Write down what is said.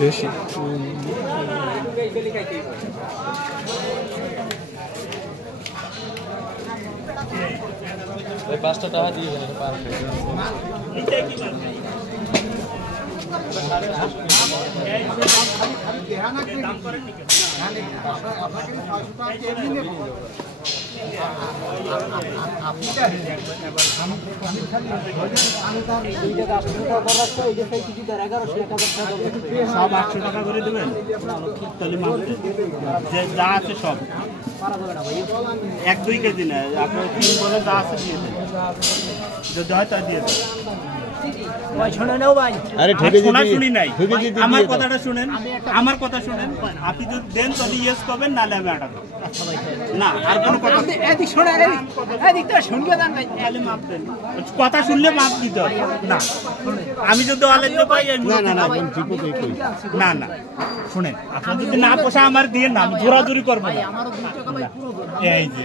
বেশি পাঁচটা টাকা দিয়ে সব 800 টাকা করে দেবেন যা আছে সব 1-2 কেজি না আপনার 3 বলে যা আছে দিয়ে দেন যদি হয় তা দিয়ে দেন আমার কথাটা শুনেন আপনি যদি দেন তাহলে ইয়েস করবেন নাহলে আমি আটাবো না আর কোনো কথা কথা শুনলে মাপ দিতে হবে না আমি যদি অলেজে পাই না না শুনেন আপনার যদি না পোষা আমার দিয়ে না আমি জোরাজুরি করবো না এই যে